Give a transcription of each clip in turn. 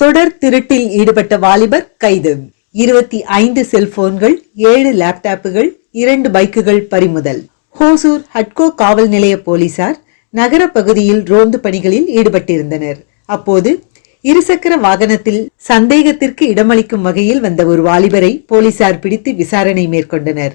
தொடர் திருட்டில் ஈடுபட்ட வாலிபர் கைது. 25 செல்போன்கள், 7 லேப்டாப்புகள், 2 பைக்குகள் பறிமுதல். ஹோசூர் ஹட்கோ காவல் நிலைய போலீசார் நகர பகுதியில் ரோந்து பணிகளில் ஈடுபட்டிருந்தனர். அப்போது இருசக்கர வாகனத்தில் சந்தேகத்திற்கு இடமளிக்கும் வகையில் வந்த ஒரு வாலிபரை போலீசார் பிடித்து விசாரணை மேற்கொண்டனர்.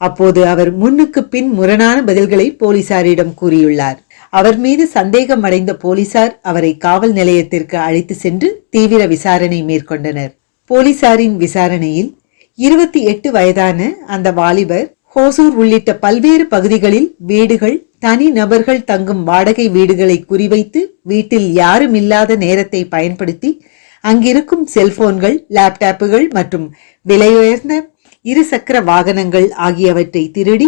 அப்போது அவர் முன்னுக்கு பின் முரணான பதில்களை போலீசாரிடம் கூறியுள்ளார். அவர் மீது சந்தேகம் அடைந்த போலீசார் அவரை காவல் நிலையத்திற்கு அழைத்து சென்று தீவிர விசாரணை மேற்கொண்டனர். போலீசாரின் விசாரணையில் 28 வயதான அந்த வாலிபர் ஹோசூர் உள்ளிட்ட பல்வேறு பகுதிகளில் வீடுகள், தனி நபர்கள் தங்கும் வாடகை வீடுகளை குறிவைத்து வீட்டில் யாரும் இல்லாத நேரத்தை பயன்படுத்தி அங்கிருக்கும் செல்போன்கள், லேப்டாப்புகள் மற்றும் விலையுயர்ந்த இருசக்கர வாகனங்கள் ஆகியவற்றை திருடி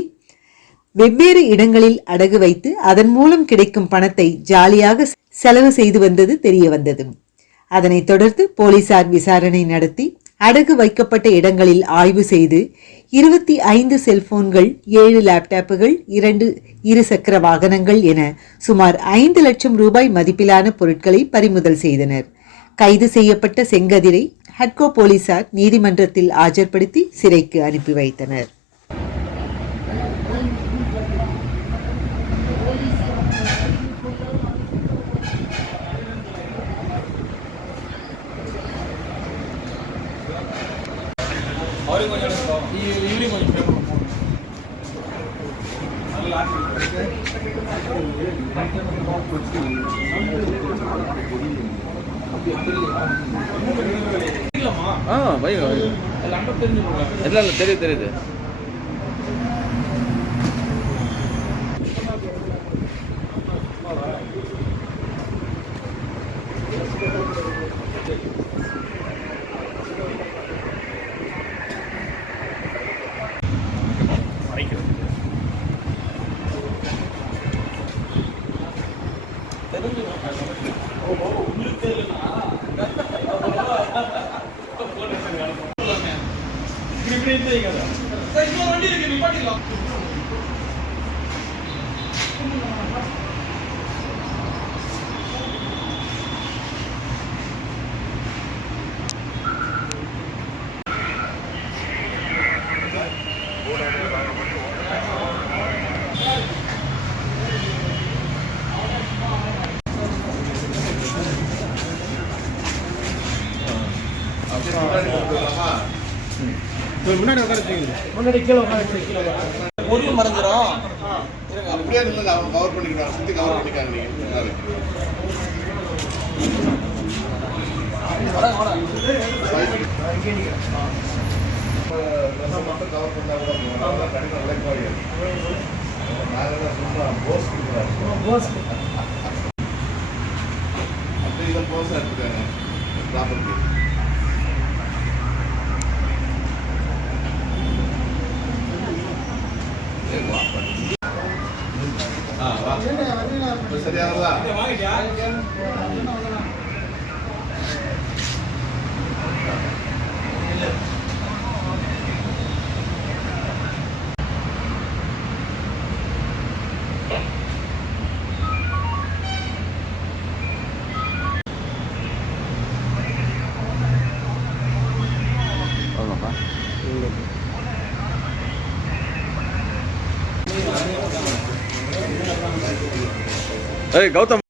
வெவ்வேறு இடங்களில் அடகு வைத்து அதன் மூலம் கிடைக்கும் பணத்தை ஜாலியாக செலவு செய்து வந்தது தெரிய வந்தது. அதனைத் தொடர்ந்து போலீசார் விசாரணை நடத்தி அடகு வைக்கப்பட்ட இடங்களில் ஆய்வு செய்து 25 செல்போன்கள், 7 லேப்டாப்புகள், 2 இருசக்கர வாகனங்கள் என சுமார் 5 லட்சம் ரூபாய் மதிப்பிலான பொருட்களை பறிமுதல் செய்தனர். கைது செய்யப்பட்ட செங்கதிரை ஹட்கோ போலீசார் நீதிமன்றத்தில் ஆஜர்படுத்தி சிறைக்கு அனுப்பி வைத்தனர். தெரியுது. முன்னாடி கீழே பொருள் மறைஞ்சிடும். அப்படியே அவங்க கவர் பண்ணிக்கிறாங்க, சுற்றி கவர் பண்ணிக்காங்க. மட்டும் கவர் பண்ணா கூட கண்டிப்பாக விளைவாங்க. நாங்கள் தான் சொல்கிறோம் போஸ் கொடுக்குறாங்க. அப்படி இதை போஸாக எடுத்துக்காங்க ப்ராப்பர்ட்டி. சரியானதா? கௌதம்